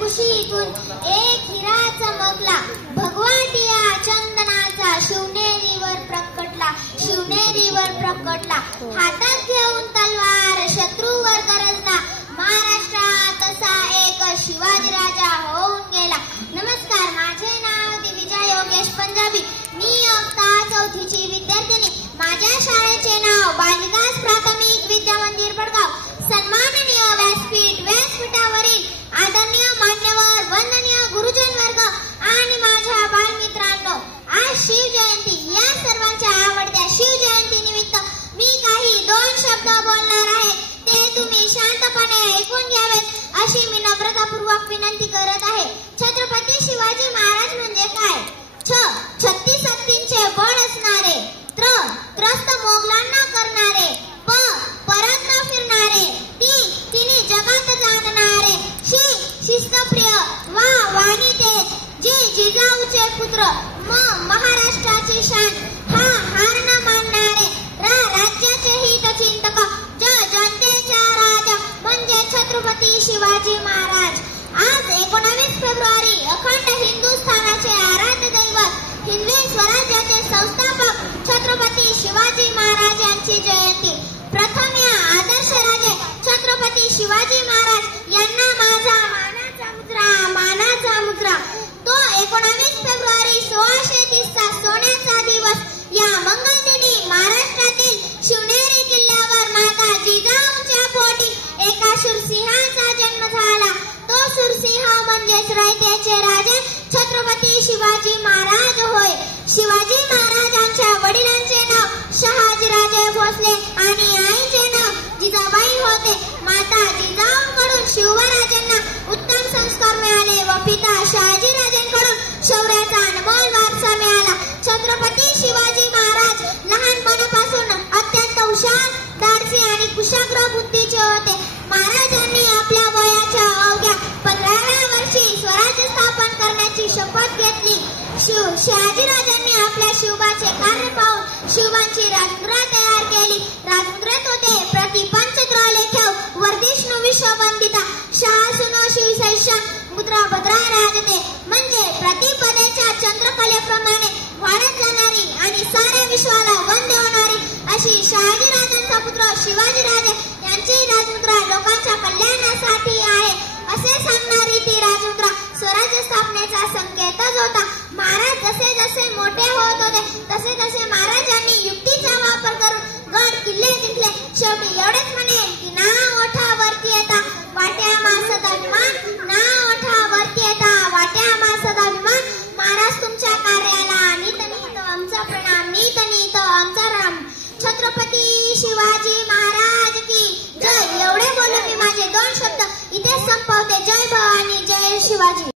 कुशीतून एक हिरा चमकला, भगवाटिया चंदनाचा शिवनेरीवर प्रकटला, हातात घेऊन तलवार शत्रूवर गरजला, महाराष्ट्रात असा एक शिवाजी राजा होऊन गेला. नमस्कार, माझे नाव दिविजा योगेश पंजाबी. मी इयत्ता 4ची विद्यार्थिनी. माझ्या शाळेचे नाव बालिदास प्राथमिक विद्या मंदिर बडगाव. सन्माननीय व्यासपीठावरील आदरणीय मान्यवर, वंदनीय गुरुजन वर्ग आणि माझ्या बालमित्रांनो, आज शिवजयंती. या सर्वांच्या आवडत्या शिवजयंती निमित्त मी काही 2 शब्द बोलणार आहे. ते तुम्ही शांतपणे ऐकून घ्यावेत अशी मी नम्रतापूर्वक विनंती करत आहे. छत्रपती शिवाजी महाराज म्हणजे काय? 36 हत्तींचे बळ असणारे, त्रस्त मोगलांना करणारे, परत न फिरणारे, तिन्ही जगात जाणणारे, शिस्तप्रिय वाणी तेज, जिजाऊचे पुत्र, महाराष्ट्राची शान, हार न मानणारे, राज्याचे हितचिंतक, जनतेचा राजा म्हणजे छत्रपती शिवाजी महाराज. आज 19 फेब्रुवारी अखंड हिंदुस्थानाचे आराध्य दैवत, हिंदवी स्वराज्याचे संस्थापक छत्रपती शिवाजी महाराज यांची जयंती. प्रथम या आदर्श राजे छत्रपती शिवाजी महाराज यांना माझा मानाचा मुजरा. तो 19 फेब्रुवारी 1630 सोन्याचा दिवस. या मंगलदिनी महाराष्ट्रातील शिवनेरी किल्ल्यावर माता जिजाऊंच्या पोटी एका शूरसिंहाचा जन्म झाला. तो शूरसिंह म्हणजेच रयतेचे राजे छत्रपती शिवाजी महाराज होय. शिवाजी महाराजांच्या वडिलांचे नाव शहाजीराजे भोसले आणि आईचे नाव जिजाबाई होते. माता जिजाऊंकडून शिवराजांना उत्तम संस्कार मिळाले व पिता शहाजीराजांकडून शौर्याचा अनमोल वारसा मिळाला. छत्रपती शिवाजी महाराज लहानपणापासून अत्यंत हुशार, धाडसी आणि कुशाग्र बुद्धीचे होते. महाराजांनी आपल्या वयाच्या अवघ्या 15व्या वर्षी स्वराज्य स्थापन करण्याची शपथ घेतली. शहाजीराजांनी आपल्या शिवबाचे कार्य पाहून शिवबांची राजमुद्रा तयार केली. राजमुद्रेत होते प्रतिपंचत्र लेखव वर्धिष्णू विश्ववंदिता शहासुनो शिवसैशन मुद्रा भद्रा राजते, म्हणजे प्रतिपदेच्या चंद्रकलेप्रमाणे वाढत जाणारी आणि साऱ्या विश्वाला वंद्य होणारी अशी शहाजीराजांचा पुत्र शिवाजीराजे यांची राजमुद्रा लोकांच्या कल्याणासाठी आहे असे सांगणारी ती राजमुद्रा स्वराज्य स्थापनेचा संकेतच होता. महाराज जसे जसे मोठे होत होते तसे तसे महाराजांनी युक्तीचा वापर करून गड किल्ले जिंकले. शेवटी एवढेच म्हणे की ना ओठावरती येता वाट्या मासद अभिमान, ना ओठावरती येता वाट्या मासद अभिमान. महाराज तुमच्या कार्याला नीत आमचा प्रणाम, नीत आमचा राम. छत्रपती शिवाजी महाराज की जय. एवढे बोलून मी माझे 2 शब्द इथे संपवते. जय भवानी, जय शिवाजी.